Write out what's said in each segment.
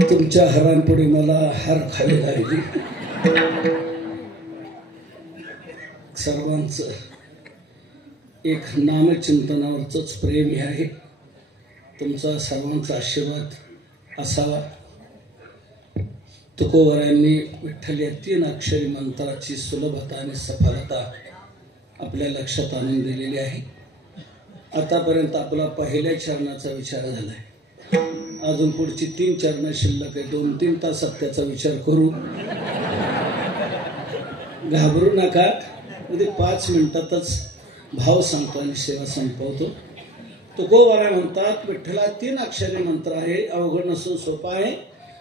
तुमच्या हरांपुढे मला हार खावी लागली। सर्वांचं एक नामचिंतनावरच प्रेम आहे। तुमचा सर्वांचा आशीर्वाद असावा। तुकोबरायांनी विठ्ठल या 3 अक्षरी मंत्राची सुलभता आणि सफलता आपल्या लक्षात आणून दिलेली आहे। आतापर्यंत आपला पहिल्या चरणाचा विचार झालाय, अजून पुढची 3 चरण शिल्लक आहे। 2-3 तासात त्याचा विचार करू, घाबरू नका। उद्या 5 मिनिटातच भाव सांगतो आणि सेवा संपवतो। तुकोबराय म्हणतात विठ्ठला 3 अक्षरी मंत्र आहे, अवघड नसून सोपा आहे।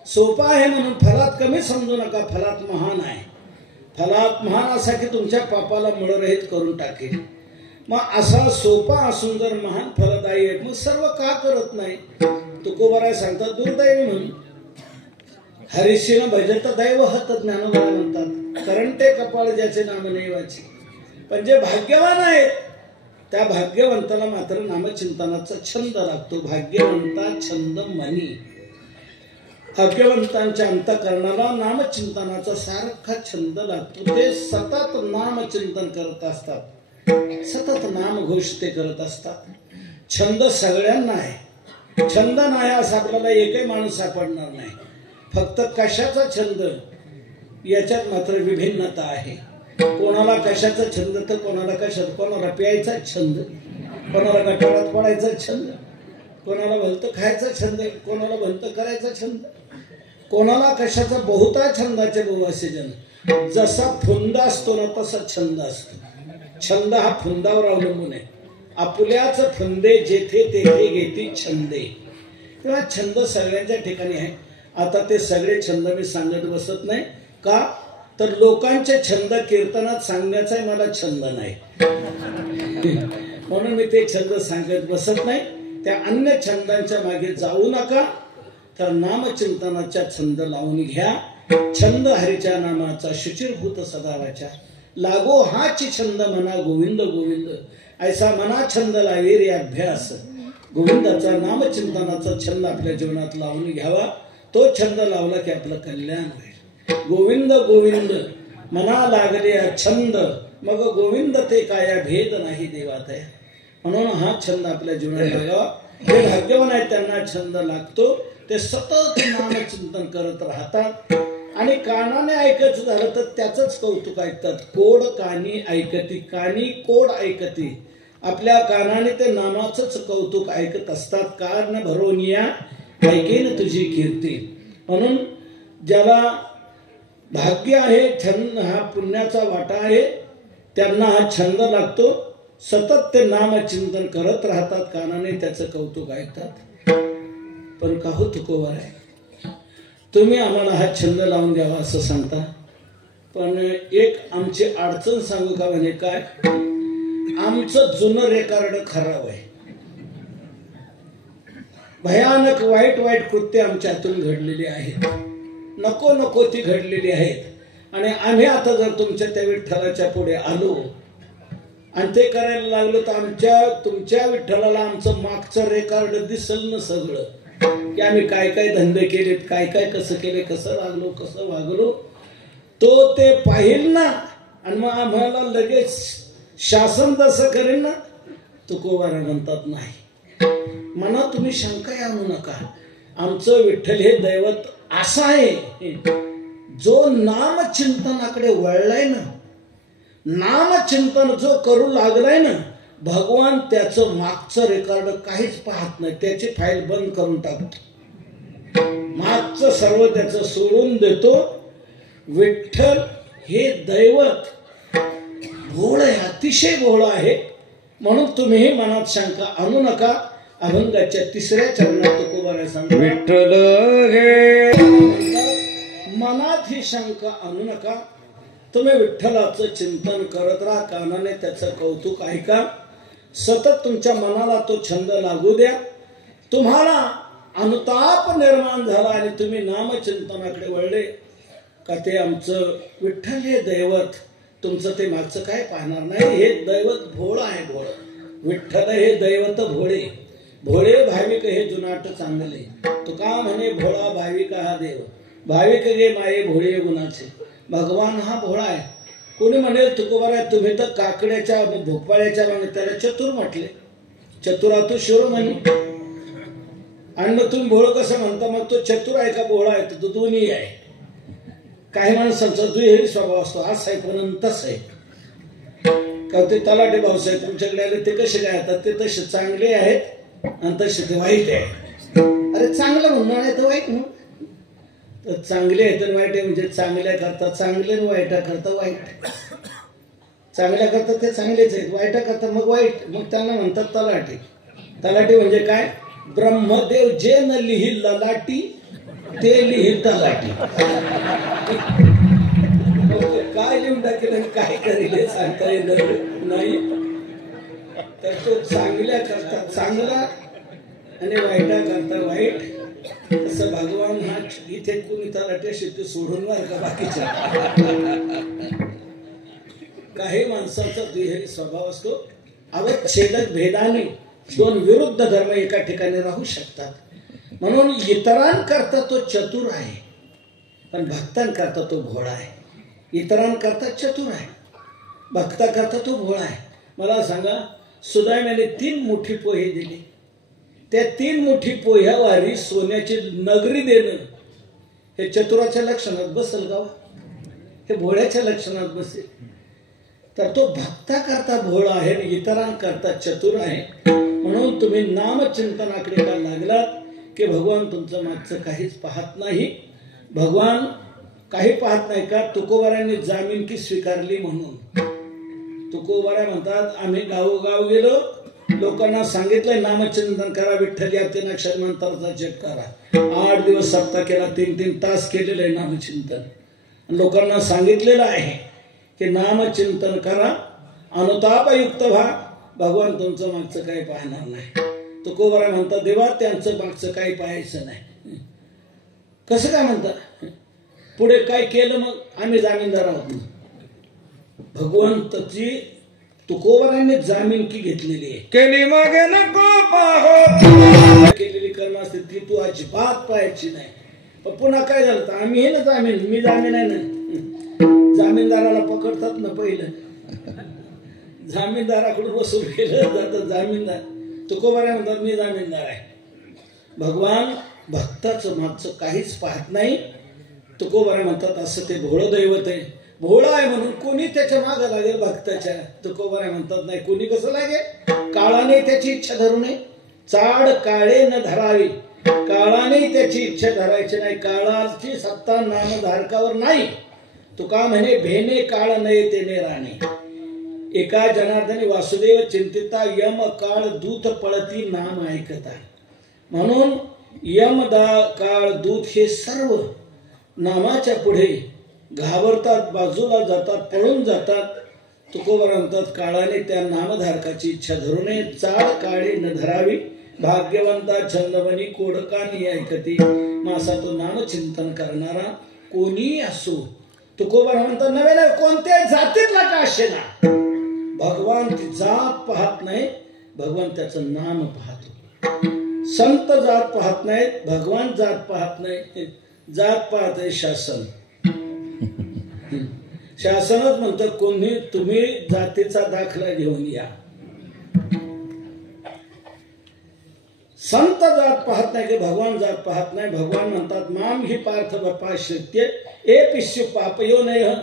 सोपा आहे म्हणून फलात कमी समजू नका, फलात महान आहे। फलात महान असा की तुमच्या पापाला मुळरहित करून टाकेल। मग असा सोपा असून जर महान फलदायी आहे, मग सर्व का करत नाही? तुकोबराय सांगतात दुर्दैवी म्हणून हरिशीन भजत दैव हत ज्ञानोबा म्हणतात, करंटे कपाळ ज्याचे नाम नाही वाची। पण जे भाग्यवान आहेत त्या भाग्यवंताला मात्र नामचिंतनाचा छंद लागतो। भाग्यवंता छंद मनी, भाग्यवंतांच्या अंतःकरणाला नामचिंतनाचा सारखा छंद लागतो। ते सतत नामचिंतन करत असतात, सतत नामघोष ते करत असतात। छंद सगळ्यांना आहे, छंद नाही असं आपल्याला एकही माणूस सापडणार नाही। फक्त कशाचा छंद याच्यात मात्र विभिन्नता आहे। कोणाला कशाचा छंद तर कोणाला कशात, कोणाला प्यायचा छंद, कोणाला गटारात पडायचा छंद, कोणाला भलतं खायचा छंद, कोणाला भलतं करायचा छंद, कोणाला कशाचा बहुता छंदाचे बहु असे जन। जसा फुंद असतो ना तसा छंद असतो। छंद हा फुंदावर अवलंबून आहे। आपुल्याच फुंदे जेथे तेथे घेती छंदे। तेव्हा छंद सगळ्यांच्या ठिकाणी आहे। आता ते सगळे छंद मी सांगत बसत नाही, का तर लोकांचे छंद कीर्तनात सांगण्याचाही मला छंद नाही, म्हणून मी ते छंद सांगत बसत नाही। त्या अन्य छंदांच्या मागे जाऊ नका, तर नामचिंतनाचा छंद लावून घ्या। छंद हरीच्या नामाचा शुचिरभूत सदावाचा, लागो हाच छंद मना गोविंद गोविंद, ऐसा मना छंद लावे रे अभ्यास। गोविंदाचा नामचिंतनाचा छंद आपल्या जीवनात लावून घ्यावा। तो छंद लावला की आपलं कल्याण होईल। गोविंद गोविंद मना लागले छंद, मग गोविंद ते काय भेद नाही देवात आहे। म्हणून हा छंद आपल्या जीवनात लागावा। जे भाग्यवान आहेत त्यांना छंद लागतो, ते सतत नामचिंतन करत राहतात। आणि कानाने ऐकायचं झालं तर त्याचंच कौतुक ऐकतात। कोड कानी ऐकती, कानी कोड ऐकती। आपल्या कानाने ते नामाचंच कौतुक ऐकत असतात। कारण भरोनिया ऐकेन तुझी कीर्ती। म्हणून ज्याला भाग्य आहे, छंद हा पुण्याचा वाटा आहे, त्यांना हा छंद लागतो। सतत ते नामचिंतन करत राहतात, कानाने त्याचं कौतुक ऐकतात। पण का हो तुकोबराय, तुम्ही आम्हाला हा छंद लावून द्यावा असं सांगता, पण एक आमची अडचण सांगू का? म्हणजे काय, आमचं जुनं रेकॉर्ड खराब आहे। भयानक वाईट वाईट कृत्य आमच्या हातून घडलेली आहेत, नको नको ती घडलेली आहेत। आणि आम्ही आता जर तुमच्या त्या विठ्ठलाच्या पुढे आलो आणि ते करायला लागलो तर तुमच्या विठ्ठलाला आमचं मागचं रेकॉर्ड दिसल ना सगळं, की आम्ही काय काय धंदे केलेत, काय काय कसं केले, कसं लागलो, कसं वागलो, तो ते पाहिल ना। आणि मग आम्हाला लगेच शासन तसं करेल ना। तुकोबराय म्हणतात नाही, मना तुम्ही शंका आणू नका। आमचं विठ्ठल हे दैवत असं आहे, जो नामचिंतनाकडे वळलाय ना, नामचिंतन जो करू लागलाय ना, भगवान त्याचं मागचं रेकॉर्ड काहीच पाहत नाही, त्याची फाईल बंद करून टाकतो, मागचं सर्व त्याचं सोडून देतो। विठ्ठल हे दैवत भोळ आहे, अतिशय भोळ आहे। म्हणून तुम्ही मनात शंका आणू नका। अभंगाच्या 3ऱ्या चरणात तुकोबराय सांगतात, विठ्ठल हे मनात ही शंका आणू नका। तुम्ही विठ्ठलाचं चिंतन करत राहा, कानाने त्याचं कौतुक ऐका, सतत तुमच्या मनाला तो छंद लागू द्या। तुम्हाला अनुताप निर्माण झाला आणि तुम्ही नामचिंतनाकडे वळले का, ते आमचं विठ्ठल हे दैवत तुमचं ते मागचं काय पाहणार नाही। हे दैवत भोळ आहे, भोळ। विठ्ठल हे दैवत भोळे, भोळे भाविक हे जुनाट चांगले, तुका म्हणे भोळा भाविक हा देव, भाविक गे माये भोळे गुणाचे. भगवान हा भोळा आहे. कोणी म्हणेल तुकोबारा तुम्ही तर काकड्याच्या भोपाळ्याच्या म्हणे त्याला चतुर म्हटले, चतुरातू शिरो म्हणे. आणि मग तुम्ही भोळ कसं म्हणता, मग तो चतुर आहे का भोळा आहे? तो दोन्ही आहे. काही माणसांचा दुहेरी स्वभाव असतो, आज साहेबांतच आहे का ते तलाटे भाऊसाहेब तुमच्याकडे आले ते कसे काय येतात? ते तसे चांगले आहेत आणि तसे ते वाईट आहे. अरे चांगलं म्हणणार आहे तर वाईट म्हणून, तर चांगले आहेत आणि वाईट आहे म्हणजे चांगल्या करता चांगले आणि वाईटा करता वाईट. चांगल्या करता ते चांगलेच आहेत, वाईटा करता मग वाईट, मग त्यांना म्हणतात तलाटे. तलाटे म्हणजे काय? ब्रह्मदेव जे न लिही ललाटी ते लिही तलाटी. काय लिहून टाकेल आणि काय करेल सांगता येणार नाही. तर तो चांगल्या करता चांगला आणि वाईटा करता वाईट, असं भगवान हा इथे कोणी तलाट्या शेती सोडून वर का बाकीच्या. काही माणसाचा दुहेरी स्वभाव असतो. अवच्छेदक भेदाने दोन विरुद्ध धर्म एका ठिकाणी राहू शकतात. म्हणून इतरांकरता तो चतुर आहे, पण भक्तांकरता तो भोळा आहे. इतरांकरता चतुर आहे, भक्ताकरता तो भोळा आहे. मला सांगा, सुदाम्याने 3 मुठी पोहे दिले, त्या 3 मुठी पोह्यावारी सोन्याची नगरी देणं हे चतुराच्या लक्षणात बसेल का? हे भोळ्याच्या लक्षणात बसेल. तर तो भक्ताकरता भोळा आहे आणि इतरांकरता चतुर आहे. म्हणून तुम्ही नामचिंतनाकडे का लागलात की भगवान तुमचं मागचं काहीच पाहत नाही. भगवान काही पाहत नाही का? तुकोबारांनी जामीनकी स्वीकारली म्हणून. तुकोबारा म्हणतात आम्ही गावोगाव गेलो, लोकांना सांगितलंय नामचिंतन करा, विठ्ठल या 3 अक्षर मंत्राचा जप करा. 8 दिवस सप्ताह केला, 3-3 तास केलेलं आहे नामचिंतन. लोकांना सांगितलेलं आहे की नामचिंतन करा, अनुतापयुक्त व्हा, भगवान तुमचं मागचं काही पाहणार नाही. तुकोबारा म्हणतात देवा त्यांचं मागचं काही पाहायचं नाही. कसं काय म्हणतात? पुढे काय केलं मग? आम्ही जामीनदार आहोत. भगवंताची तुकोबारांनी जामीनकी घेतलेली आहे. केली मग नको पाहो, केलेली कर्म असते ती तू अजिबात पाहायची नाही. पण पुन्हा काय झालं तर आम्ही हे ना जामीन, मी जामीन आहे ना. जामीनदाराला पकडतात ना पहिलं, जामीनदाराकडून वसूल केलं जातं. जामीनदार तुकोबारा म्हणतात मी जामीनदार आहे. भगवान भक्ताचं मागचं काहीच पाहत नाही. तुकोबारा म्हणतात असं ते भोळं दैवत आहे. भोळा आहे म्हणून कोणी त्याच्या मागं लागेल भक्ताच्या? तुकोबारा म्हणतात नाही, कोणी कसं लागेल? काळाने त्याची इच्छा धरू नये, चाड काळे न धरावी. काळाने त्याची इच्छा धरायची नाही, काळाची सत्ता नामधारकावर नाही. तुका म्हणे भेने काळ नये तेने राणे. एका जनार्दनी वासुदेव चिंतिता यम काळ दूत पळती नाम ऐकता. म्हणून यम काळ दूत हे सर्व नामाच्या पुढे घाबरतात, बाजूला जातात, पळून जातात. तुकोबारा म्हणतात काळाने त्या नामधारकाची इच्छा धरू नये, चाळ काळे न धरावी. भाग्यवंता छंदवनी कोडकानी ऐकती. मासा तो नामचिंतन करणारा कोणी असो. तुकोबारा म्हणतात नव्हे ना कोणत्याही जातीतला का असेना, भगवान ती जात पाहत नाही, भगवान त्याचं नाम पाहतो. संत जात पाहत नाहीत, भगवान जात पाहत नाही. जात पाहत आहे शासन. शासनच म्हणतं कोणी तुम्ही जातीचा दाखला घेऊन या. संत जात पाहत नाही की भगवान जात पाहत नाही. भगवान म्हणतात माम ही पार्थ बपाश्रित्य ए पिश्य पापयो नय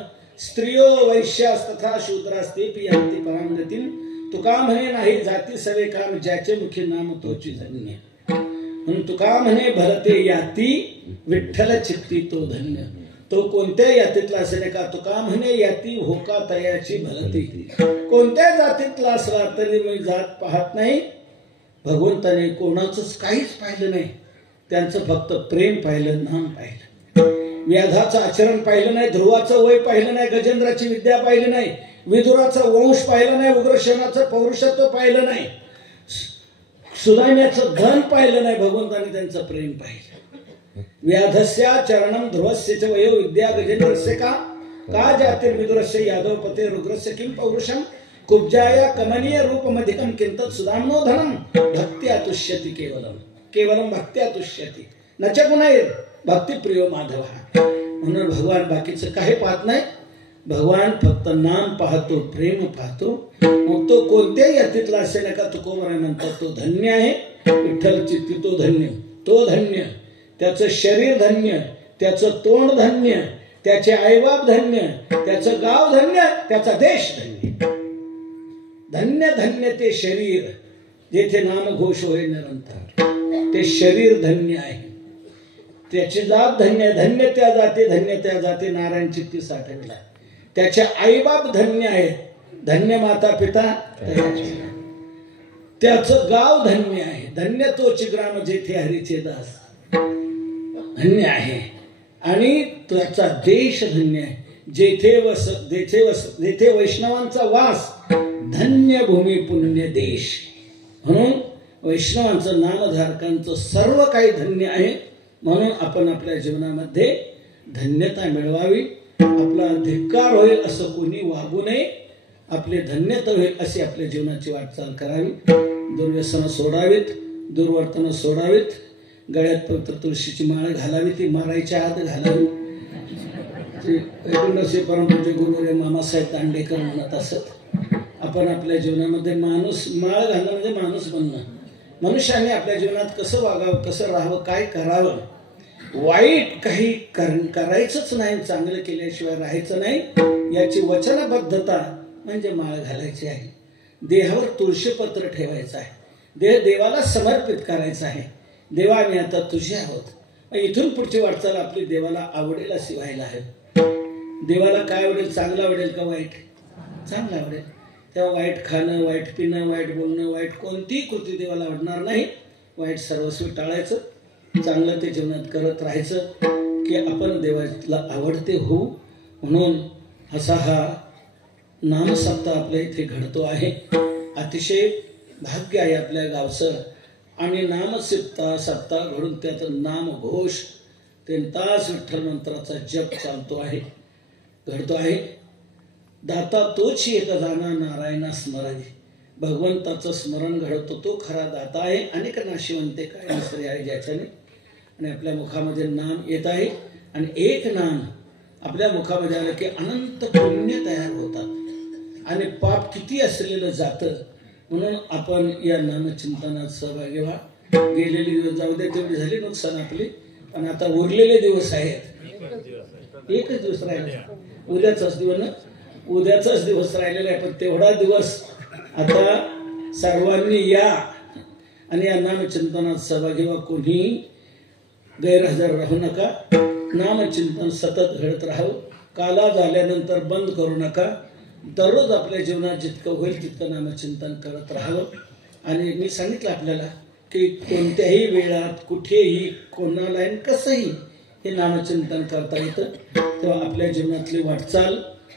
स्त्रियो वैश्यास तथा शूद्रास्ते पियांती परांगतीन. तुका म्हणे नाही जाती सवे काम ज्याचे मुखी नाम तोची धन्य. म्हणून तुका म्हणे भरते याती विठ्ठल चित्ती तो धन्य. तो कोणत्या यातीतला असेल का? तुका म्हणे याती होका तयाची भरती. कोणत्या जातीतला असला तरी मी जात पाहत नाही. भगवंताने कोणाचंच काहीच पाहिलं नाही, त्यांचं फक्त प्रेम पाहिलं, नाम पाहिलं. व्याधाचं आचरण पाहिलं नाही, ध्रुवाचं वय पाहिलं नाही, गजेंद्राची विद्या पाहिली नाही, विदुराचा वंश पाहिलं नाही, उग्रसेनाचं पौरुषत्व पाहिलं नाही, सुदाम्याचं धन पाहिलं नाही. भगवंताने त्यांचं प्रेम पाहिलं. व्याधस्या चरणम ध्रुवस्य वयो विद्या गजेंद्रस्य का जातिर्विदुरस्य यादव पते रुग्रस्य किम पौरुषम कुब्जाया कमनीय रूपमधिकं किंतत् सुदाम्नो धनम भक्त्या तुष्यति केवलम केवलम भक्त्या तुष्यति न च पुनैर भक्तिप्रियो माधव. म्हणून भगवान बाकीचं काही पाहत नाही. भगवान फक्त नाम पाहतो, प्रेम पाहतो. मग तो कोणत्याही अतीतला असे नका तुकोबराय म्हणतात तो धन्य आहे. विठ्ठल चित्ती तो धन्य, तो धन्य. त्याचं शरीर धन्य, त्याचं तोंड धन्य, त्याचे आईबाप धन्य, त्याचं गाव धन्य, त्याचा देश धन्य. धन्य धन्य ते शरीर जेथे नामघोष होय निरंतर, ते शरीर धन्य आहे. त्याची जात धन्य, धन्य त्या जाती, धन्य त्या जाती नारायण चित्ती साठवला. त्याचे आईबाप धन्य आहेत, धन्य माता पिता, त्याचं गाव धन्य आहे. धन्य तोच ग्राम जेथे हरीचे दास धन्य आहे. आणि त्याचा देश धन्य आहे, जेथे वैष्णवांचा वास. धन्य भूमी पुण्य देश. म्हणून वैष्णवांचं नामधारकांचं सर्व काही धन्य आहे. म्हणून आपण आपल्या जीवनामध्ये धन्यता मिळवावी. आपला धिक्कार होईल असं कोणी वागू नये. आपले धन्यता होईल अशी आपल्या जीवनाची वाटचाल करावी. दुर्व्यसनं सोडावीत, दुर्वर्तन सोडावीत. गळ्यात पवित्र तुळशीची माळ घालावी, ती मारायच्या आत घालावी. एकूणच परमपूज्य गुरुदेव मामासाहेब दांडेकर म्हणत असत, आपण आपल्या जीवनामध्ये माणूस माळ घालणं म्हणजे माणूस बनणं. मनुष्याने आपल्या जीवनात कसं वागावं, कसं राहावं, काय करावं. वाईट काही करायचंच नाही, चांगलं केल्याशिवाय राहायचं नाही, याची वचनबद्धता म्हणजे माळ घालायची आहे. देहावर तुळशीपत्र ठेवायचं आहे. देह देवाला समर्पित करायचा आहे. देवा आम्ही आता तुझे आहोत. इथून पुढची वाटचाल आपली देवाला आवडेल अशी व्हायला आहे. देवाला काय आवडेल? चांगलं आवडेल का वाईट? चांगलं आवडेल. तेव्हा वाईट खाणं, वाईट पिणं, वाईट बोलणं, वाईट कोणतीही कृती देवाला आवडणार नाही. वाईट सर्वस्वी टाळायचं, चांगलं ते जीवनात करत राहायचं की आपण देवाला आवडते होऊ. म्हणून असा हा नामसप्ताह आपल्या इथे घडतो आहे. अतिशय भाग्य आहे आपल्या गावचं. आणि नामसप्ताह घडून त्याचं नामघोष 3 तास विठ्ठल मंत्राचा जप चालतो आहे, घडतो आहे. दाता तोच एक जाणा नारायणा स्मरावी. भगवंताचं स्मरण घडतो तो खरा दाता आहे. अनेक नाशिवंते काय नसरे आहे ज्याच्याने. आणि आपल्या मुखामध्ये नाम येत आहे. आणि एक नाम आपल्या मुखामध्ये आलं की अनंत पुण्य तयार होतात आणि पाप किती असलेलं जातं. म्हणून आपण या नामचिंतनात सहभागी व्हा. गेलेले दिवस जाऊ दे, तेवढी झाली नुकसान आपली. पण आता उरलेले दिवस आहेत. एकच दिवस राहिला, उद्याचाच दिवस राहिलेला आहे. पण तेवढा दिवस आता सर्वांनी या आणि या नामचिंतनात सहभागी व्हा. कोणी गैरहजर राहू नका. नामचिंतन सतत घडत राहावं. काला झाल्यानंतर बंद करू नका. दररोज आपल्या जीवनात जितकं होईल तितकं नामचिंतन करत राहावं. आणि मी सांगितलं आपल्याला की कोणत्याही वेळात कुठेही कोणालाही कसंही हे नामचिंतन करता येतं. तेव्हा आपल्या जीवनातली वाटचाल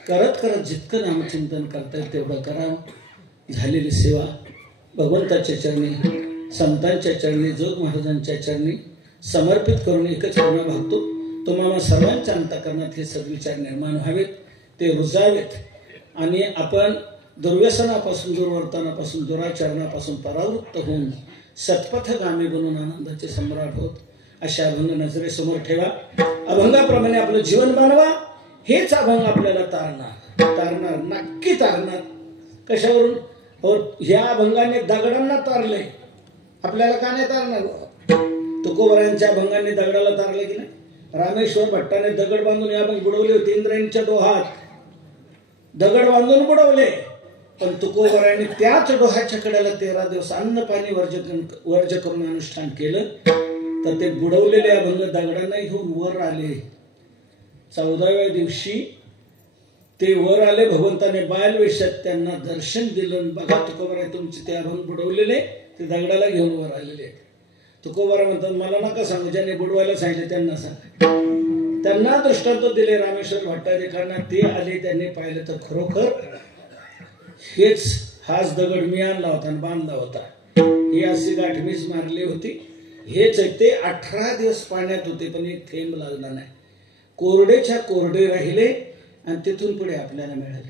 करत करत जितकं नामचिंतन करता येईल तेवढं करावं. झालेली सेवा भगवंताच्या चरणी, संतांच्या चरणी, जोग महाराजांच्या चरणी समर्पित करून एकच करणं भागतो. तुम्हाला सर्वांच्या अंतःकरणात हे सद्विचार निर्माण व्हावेत, ते रुजावेत. आणि आपण दुर्व्यसनापासून, दुर्वर्तनापासून, दुराचरणापासून परावृत्त होऊन सत्पथगामी बनून आनंदाचे सम्राट होत अशा अभंग नजरेसमोर ठेवा. अभंगाप्रमाणे आपलं जीवन बनवा. हेच अभंग आपल्याला तारणार, नक्की तारणार. कशावरून? हो, ह्या अभंगाने दगडांना तारले, आपल्याला का नाही तारणार? तुकोबरायांच्या अभंगाने दगडाला तारले की नाही? रामेश्वर भट्टाने दगड बांधून या अभंग बुडवले होते. इंद्रायणीच्या डोहात दगड बांधून बुडवले. पण तुकोबरायांनी त्याच डोहाच्या कड्याला 13 दिवस अन्न पाणी वर्ज करून अनुष्ठान केलं. तर ते बुडवलेले अभंग दगडांना घेऊन वर आले. 14व्या दिवशी ते वर आले. भगवंताने बालवेशात त्यांना दर्शन दिलं. बघा तुकोबराय, तुमचे ते अभंग बुडवलेले ते दगडाला घेऊन वर आलेले. तुकोबरा म्हणतात, मला नका सांगू, ज्यांनी बुडवायला सांगितले त्यांना सांग. त्यांना दृष्टांत दिले रामेश्वर भट्टारेकरांना. ते आले, त्यांनी पाहिलं तर खरोखर हेच हाच दगड मी आणला होता आणि बांधला होता. ही अशी गाठ मीच मारली होती. हेच ते 18 दिवस पाण्यात होते पण एक थेंब लागला नाही. कोरडेच्या कोरडे राहिले आणि तिथून पुढे आपल्याला मिळाले.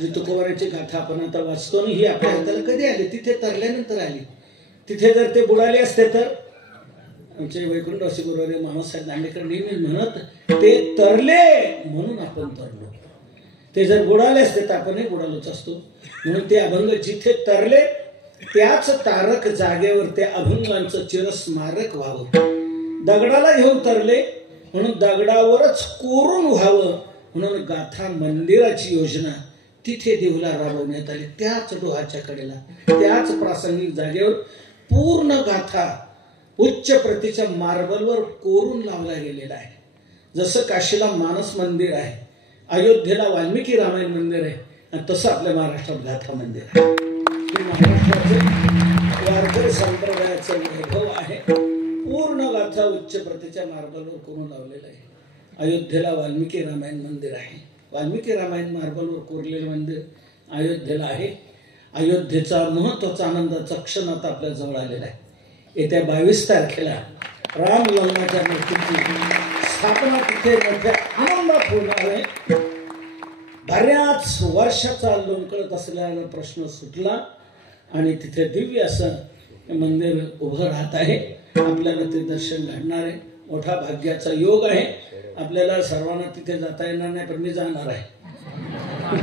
जी तुकोबाराची गाथा आपण आता वाचतो ना, ही आपल्या हाताला कधी आली? तिथे तरल्यानंतर आली. तिथे जर ते बुडाले असते तर आमचे वैकुंठवासी गुरुवारी मामासाहेब दांडेकर नेहमी म्हणत, ते तरले म्हणून आपण तरलो. ते जर बुडाले असते तर आपणही बुडालोच असतो. म्हणून ते अभंग जिथे तरले त्याच तारक जागेवर त्या अभंगांचं चिरस्मारक व्हावं. दगडाला घेऊन तरले म्हणून दगडावरच कोरून व्हावं म्हणून गाथा मंदिराची योजना तिथे देहूला राबवण्यात आली. त्याच डोहाच्या कडेला त्याच प्रासंगिक जागेवर पूर्ण गाथा उच्च प्रतीच्या मार्बलवर कोरून लावला गेलेला आहे. जसं काशीला मानस मंदिर आहे, अयोध्येला वाल्मिकी रामायण मंदिर आहे, आणि तसं आपल्या महाराष्ट्रात गाथा मंदिर आहे. हे महाराष्ट्राचं वारकरी संप्रदायाचं वैभव आहे. पूर्ण गाथा उच्च प्रतीच्या मार्बलवर कोरून लावलेलं आहे. अयोध्येला वाल्मिकी रामायण मंदिर आहे. वाल्मिकी रामायण मार्बलवर कोरलेलं मंदिर अयोध्येला आहे. अयोध्येचा महत्वाचा आनंदाचा क्षण आता आपल्या जवळ आलेला आहे. येत्या 22 तारखेला राम लल्लाच्या मूर्तीची स्थापना तिथे मोठ्या आनंदात होणार आहे. बऱ्याच वर्षाचा लोंबकळत असलेला प्रश्न सुटला आणि तिथे दिव्य असं मंदिर उभं राहत आहे. आपल्याला ते दर्शन घडणार आहे. मोठा भाग्याचा योग आहे. आपल्याला सर्वांना तिथे जाता येणार नाही, पण मी जाणार आहे.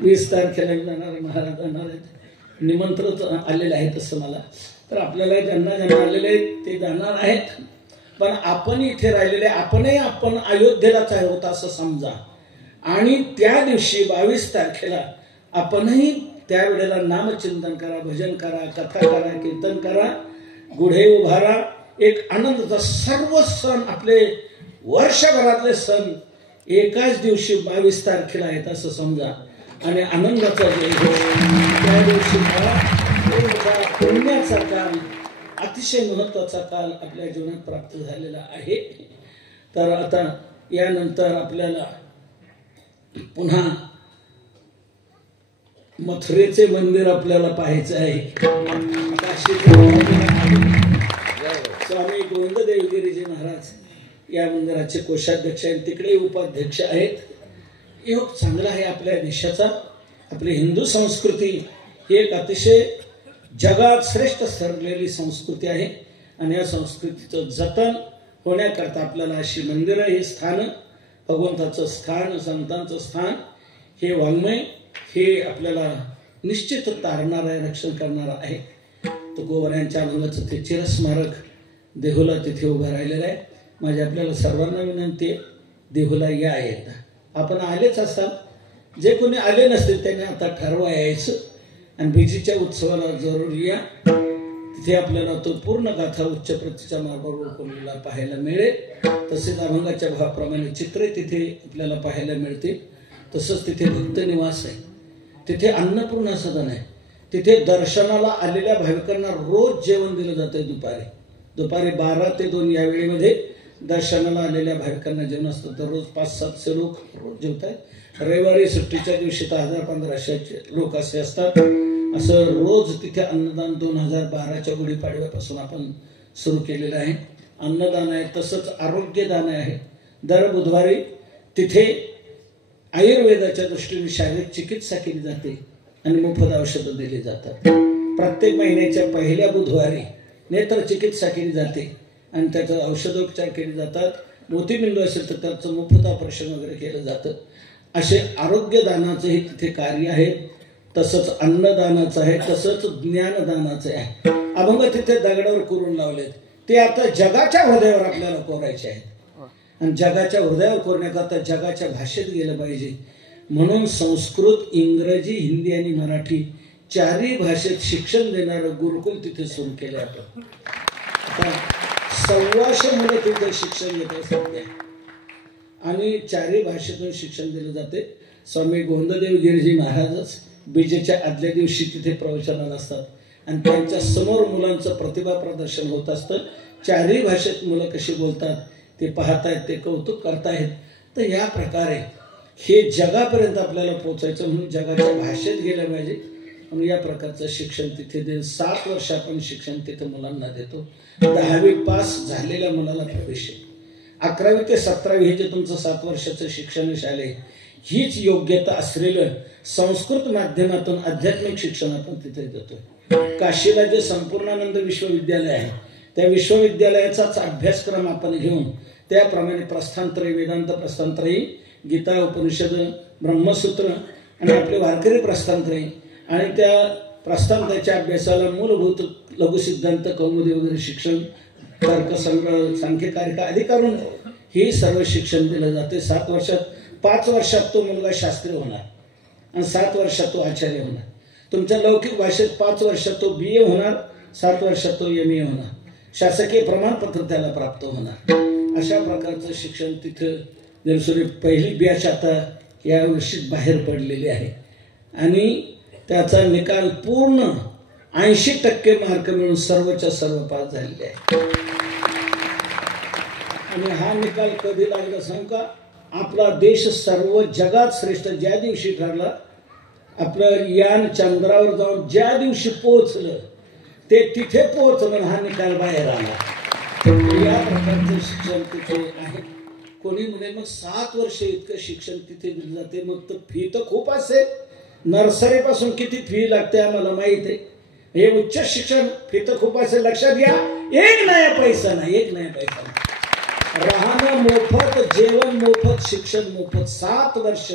20 तारखेला जाणार आहे. महाराज जाणार आहेत. निमंत्रण आलेलं आहे तसं मला. तर आपल्याला ज्यांना आलेले आहेत ते जाणार आहेत. पण आपण इथे राहिलेले आपण अयोध्येलाच आहोत असं समजा. आणि त्या दिवशी 22 तारखेला आपणही त्यावेळेला नामचिंतन करा, भजन करा, कथा करा, कीर्तन करा, गुढे उभारा. एक आनंदाचा सर्व सण आपले वर्षभरातले सण एकाच दिवशी 22 तारखेला आहेत असं समजा. आणि आनंदाचा त्या दिवशी पुण्याचा काल, अतिशय महत्वाचा काल आपल्या जीवनात प्राप्त झालेला आहे. तर आता यानंतर आपल्याला पुन्हा मथुरेचे मंदिर आपल्याला पाहायचं आहे. स्वामी गोविंददेवगिरीजी महाराज या मंदिराचे कोषाध्यक्ष आहेत, तिकडे उपाध्यक्ष आहेत. योग चांगला आहे आपल्या देशाचा. आपली हिंदू संस्कृती ही एक अतिशय जगात श्रेष्ठ ठरलेली संस्कृती आहे. आणि या संस्कृतीचं जतन होण्याकरता आपल्याला अशी मंदिरं, हे स्थान, भगवंताचं स्थान, संतांचं स्थान, हे वाङ्मय हे आपल्याला निश्चित तारणार आहे, रक्षण करणार आहे. तुकोबारायांच्या अभंगाचं ते चिरस्मारक देहूला तिथे उभं राहिलेलं आहे. माझी आपल्याला सर्वांना विनंती आहे, देहूला या. एकदा आपण आलेच असाल, जे कोणी आले नसतील त्यांनी आता ठरवा यायचं आणि बीजीच्या उत्सवाला जरूर या. तिथे आपल्याला तो पूर्ण गाथा उच्च प्रतीच्या मार्गावर कोणीला पाहायला मिळेल. तसेच अभंगाच्या भावाप्रमाणे चित्रे तिथे आपल्याला पाहायला मिळतील. तसंच तिथे भक्त निवास आहे, तिथे अन्नपूर्णा सदन आहे. तिथे दर्शनाला आलेल्या भाविकांना रोज जेवण दिलं जातं. दुपारी 12 ते 2 या वेळेमध्ये दर्शनाला आलेल्या भाविकांना जेवण असतं. दररोज 500-700 लोक रोज जेवत आहेत. रविवारी सुट्टीच्या दिवशी तर 1000-1500 लोक असे असतात. असं रोज तिथे अन्नदान 2012च्या गुढीपाडव्यापासून आपण सुरू केलेलं आहे. अन्नदान आहे, तसंच आरोग्यदान आहे. दर बुधवारी तिथे आयुर्वेदाच्या दृष्टीने शारीरिक चिकित्सा केली जाते आणि मोफत औषधं दिली जातात. प्रत्येक महिन्याच्या पहिल्या बुधवारी नेत्र चिकित्सा केली जाते आणि त्याचं औषधोपचार केले जातात. मोतीबिंदू असेल तर त्याचं मोफत ऑपरेशन वगैरे केलं जातं. असे आरोग्यदानाचंही तिथे कार्य आहे. तसंच अन्नदानाचं आहे, तसंच ज्ञानदानाचं आहे. अभंग तिथे दगडावर कोरून लावलेत. ते आता जगाच्या हृदयावर आपल्याला कोरायचे आहेत. आणि जगाच्या हृदयावर कोरण्याकरता जगाच्या भाषेत गेलं पाहिजे. म्हणून संस्कृत, इंग्रजी, हिंदी आणि मराठी 4ही भाषेत शिक्षण देणारं गुरुकुल तिथे सुरू केलं. आता 1,200 मुलं तिथे शिक्षण घेतात सध्या आणि 4ही भाषेतून शिक्षण दिलं जाते. स्वामी गोविंददेवगिरीजी महाराजच बीजेच्या आदल्या दिवशी तिथे प्रवचनाला असतात आणि त्यांच्या समोर मुलांचं प्रतिभा प्रदर्शन होत असतं. 4ही भाषेत मुलं कशी बोलतात ते पाहतायत, ते कौतुक करतायत. तर या प्रकारे हे जगापर्यंत आपल्याला पोचायचं म्हणून जगाच्या भाषेत गेलं पाहिजे. म्हणून या प्रकारचं शिक्षण तिथे दे. 7 वर्ष आपण शिक्षण तिथे मुलांना देतो. 10वी पास झालेल्या मुलाला प्रवेश आहे. 11वी ते 17वी हे जे तुमचं 7 वर्षाचं शिक्षण शालेय, हीच योग्यता असलेलं संस्कृत माध्यमातून आध्यात्मिक शिक्षण आपण तिथे देतोय. काशीला जे संपूर्णानंद विश्वविद्यालय आहे त्या विश्वविद्यालयाचाच अभ्यासक्रम आपण घेऊन त्याप्रमाणे प्रस्थानत्रयी, वेदांत प्रस्थानत्रयी, गीता, उपनिषद, ब्रह्मसूत्र आणि आपले वारकरी प्रस्थानत्रयी आणि त्या प्रस्थानत्रयाच्या अभ्यासाला मूलभूत लघुसिद्धांत, कौमुदी वगैरे शिक्षण, तर्कसंग्रह, सांख्यकारिका आदी करून हे सर्व शिक्षण दिलं जाते. 7 वर्षात. 5 वर्षात तो मुलगा शास्त्री होणार आणि 7 वर्षात तो आचार्य होणार. तुमच्या लौकिक भाषेत 5 वर्षात तो BA होणार, 7 वर्षात तो MA होणार, शासकीय प्रमाणपत्र त्याला प्राप्त होणार. अशा प्रकारचं शिक्षण तिथं जलसुरी पहिली बॅच आता या वर्षी बाहेर पडलेली आहे आणि त्याचा निकाल पूर्ण 80% मार्क मिळून सर्वच्या सर्व पास झालेले आहे. आणि हा निकाल कधी लागला सांग का? आपला देश सर्व जगात श्रेष्ठ ज्या दिवशी ठरला, आपलं यान चंद्रावर जाऊन ज्या दिवशी पोहोचलं ते तिथे पोहोचलं, हा निकाल बाहेर आला. या प्रकारचं शिक्षण तिथे आहे. कोणी म्हणे मग 7 वर्ष इतकं शिक्षण तिथे दिलं जाते, मग तर फी तर खूप असेल. नर्सरीपासून किती फी लागते आम्हाला माहित आहे. हे उच्च शिक्षण फी तर खूप असेल. लक्षात घ्या, 1 नया पैसा नाही, 1 नया पैसा नाही. राहणं मोफत, जेवण मोफत, शिक्षण मोफत. 7 वर्ष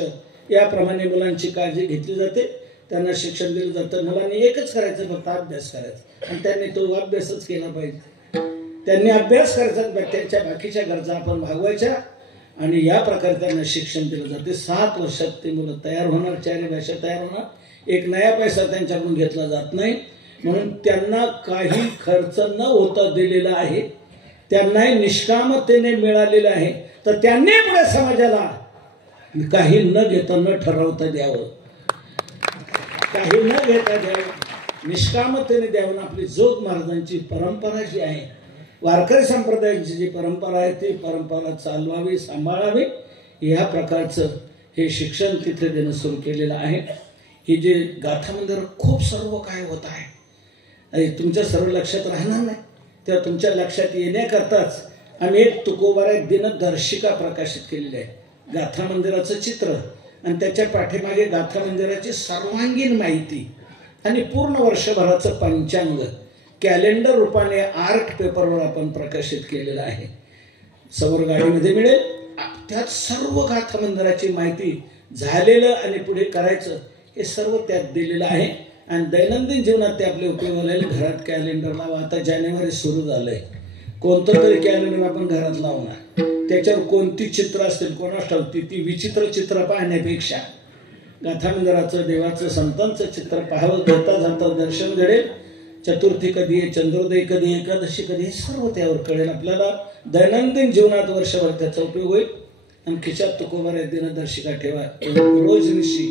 याप्रमाणे मुलांची काळजी घेतली जाते, त्यांना शिक्षण दिलं जातं. मुलांनी एकच करायचं, फक्त अभ्यास करायचा आणि त्यांनी तो अभ्यासच केला पाहिजे. त्यांनी अभ्यास करायचा, त्यांच्या बाकीच्या गरजा आपण भागवायच्या आणि या प्रकारे त्यांना शिक्षण दिलं जाते. 7 वर्षात ते मुलं तयार होणार, 4 भाषा तयार होणार. 1 नया पैसा त्यांच्याकडून घेतला जात नाही, म्हणून त्यांना काही खर्च न होता दिलेला आहे. त्यांना निष्कामतेने मिळालेलं आहे, तर त्यांनी पुढे समाजाला काही न घेता, न ठरवता द्यावं, काही न घेता द्यावं, निष्कामतेने द्यावं. आपली जोग महाराजांची परंपरा जी आहे, वारकरी संप्रदायाची जी परंपरा आहे, ती परंपरा चालवावी, सांभाळावी. ह्या प्रकारचं हे शिक्षण तिथे देणं सुरू केलेलं आहे. ही जे गाथा मंदिर खूप सर्व काय होत आहे तुमच्या सर्व लक्षात राहणार नाही, तेव्हा तुमच्या लक्षात येण्याकरताच आम्ही एक तुकोबारा दिनदर्शिका प्रकाशित केलेली आहे. गाथा मंदिराचं चित्र आणि त्याच्या पाठीमागे गाथा मंदिराची सर्वांगीण माहिती आणि पूर्ण वर्षभराचं पंचांग कॅलेंडर रूपाने आर्ट पेपरवर आपण प्रकाशित केलेलं आहे. समोर गाडीमध्ये मिळेल. त्यात सर्व गाथा मंदिराची माहिती, झालेलं आणि पुढे करायचं हे सर्व त्यात दिलेलं आहे. आणि दैनंदिन जीवनात ते आपले उपयोगाला घरात कॅलेंडर लावा. आता जानेवारी सुरू झालंय, कोणतं तरी कॅलेंडर आपण घरात लावणार, त्याच्यावर कोणती चित्र असतील कोणास ठाऊक. ती विचित्र चित्र पाहण्यापेक्षा गाथा मंदिराचं, देवाचं, संतांचं चित्र पाहावं. जाता जाता दर्शन घडेल. चतुर्थी कधी आहे, चंद्रोदय कधी, एकादशी कधी, हे सर्व त्यावर कळेल आपल्याला. दैनंदिन जीवनात वर्षभर त्याचा उपयोग होईल. आणि खिशात तुकोबारा दिनदर्शिका ठेवा. रोज निशी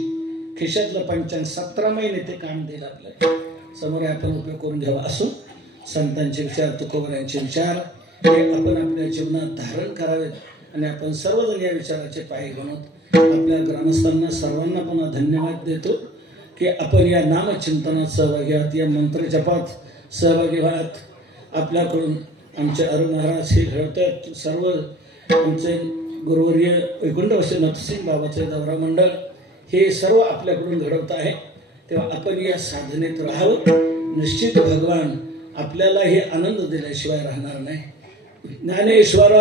खिशातलं पंचांग 17 महिने ते काम देईल आपल्याला. समोर आपण उपयोग करून घ्यावा. असून संतांचे विचार, तुकोबारांचे विचार हे आपण आपल्या जीवनात धारण करावेत आणि आपण सर्वजण या विचाराचे पायी बनवत आपल्या ग्रामस्थांना सर्वांना पुन्हा धन्यवाद देतो की आपण या नामचिंतनात सहभागी आहात, या मंत्र जपात सहभागी व्हात. आपल्याकडून आमचे अरुण महाराज हे घडवतात, सर्व आमचे गुरुवर्य वैकुंठवासी नथसिंग बाबाचे दौरा मंडळ हे सर्व आपल्याकडून घडवत आहे. तेव्हा आपण या साधनेत राहावं. निश्चित भगवान आपल्याला हे आनंद दिल्याशिवाय राहणार नाही. ज्ञानेश्वर